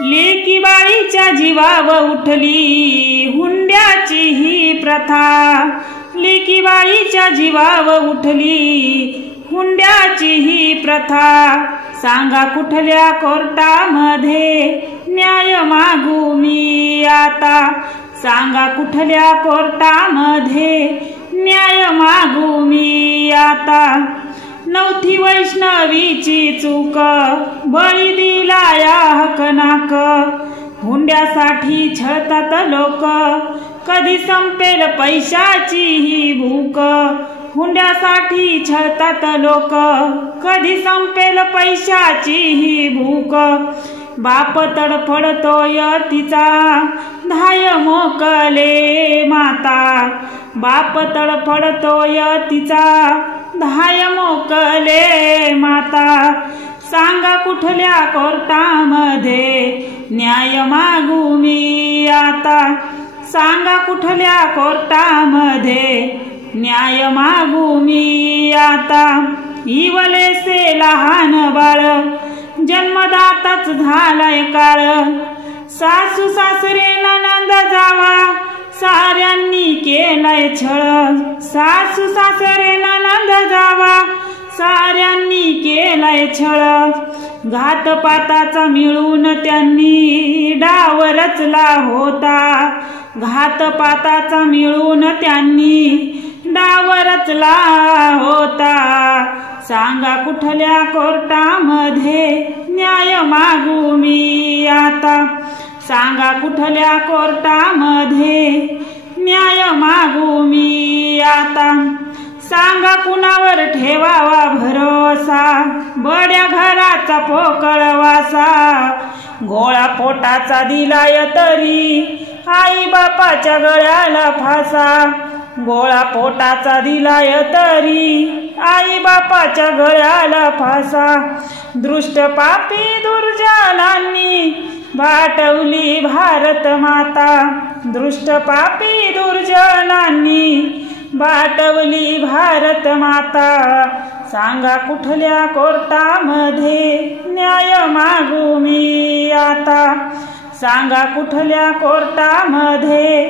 लेकी बाळीच्या जीवावर उठली हुंड्याची ही प्रथा। लेकी बाळीच्या जीवावर उठली हुंड्याची ही प्रथा। सांगा कुठल्या कोर्टामध्ये न्याय मागू मी आता। सांगा कुठल्या कोर्टामध्ये न्याय मागू मी आता। नवथी वैष्णवीची चूक बळी दिला या हकनाक। हुंड्यासाठी छळतात लोक कधी संपेल पैशाची ही भूक। हुंड्यासाठी छळतात लोक कधी संपेल पैशाची ही भूक। बाप तडफडतोय तिचा धाय मोकले माता। बाप तडफडतोय तिचा धाय मोकले माता। सांगा कुठल्या कोर्टामध्ये न्याय मागू मी आता। सांगा कुठल्या कोर्टामध्ये न्याय मागू मी आता। इवलेसे लहान बाळ जन्मदाताच झालाय काळ। सासू सासरे ननंद जावा साऱ्यांनी केलाय छळ। सासू सासरे ननंद जावा साऱ्यांनी केलाय छळ। घातपाताचा मिळून त्यांनी डाव रचला होता। घातपाताचा मिळून त्यांनी डाव रचला होता। सांगा कुठल्या कोर्टामध्ये न्याय मागू मी आता। सांगा कुठल्या कोर्टामध्ये न्याय मागू मी आता। सांगा कुणावर ठेवावा भरोसा बड्या घराचा पोकळ वासा। गोळा पोटाचा दिलाय तरी आई बापाच्या गळ्याला फासा। गोळा पोटाचा दिलाय तरी आई बापाच्या गळ्याला फासा। दृष्ट पापी दुर्जनांनी बाटवली भारत माता। दृष्ट पापी दुर्जनांनी बाटवली भारत माता। सांगा कुठल्या कोर्टामध्ये न्याय मागू मी आता। सांगा कुठल्या कोर्टामध्ये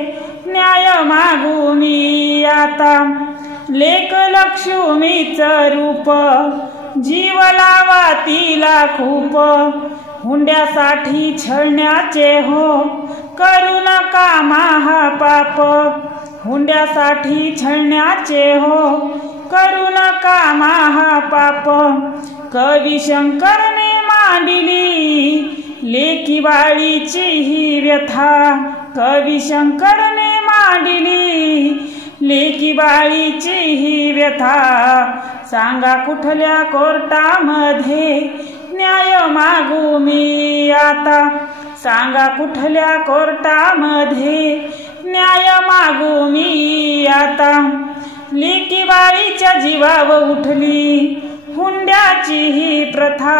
न्याय मागू मी आता। लेक लक्ष्मीचं रूप जीव लावा तिला खूप। हुंड्यासाठी छळण्याचे हो करू नका महापाप। हुंड्यासाठी छळण्याचे हो करू नका महापाप। कवी शंकरने मांडली लेकी बाळीची ही व्यथा। कवी शंकरने मांडली लेकी बाळीची ही व्यथा। सांगा कुठल्या कोर्टामध्ये न्याय मागू मी आता। सांगा कुठल्या कोर्टामध्ये न्याय मागू मी आता। लेकी बाळीच्या जीवावर उठली हुंड्याची ही प्रथा।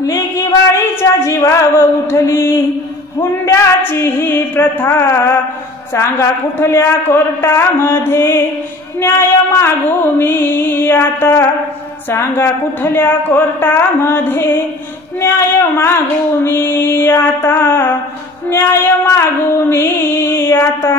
लेकी बाळीच्या जीवावर उठली हुंड्याची ही प्रथा। सांगा कुठल्या कोर्टामध्ये न्याय मागू मी आता। सांगा कुठल्या कोर्टामध्ये न्याय मागू मी आता। न्याय मागू मी आता।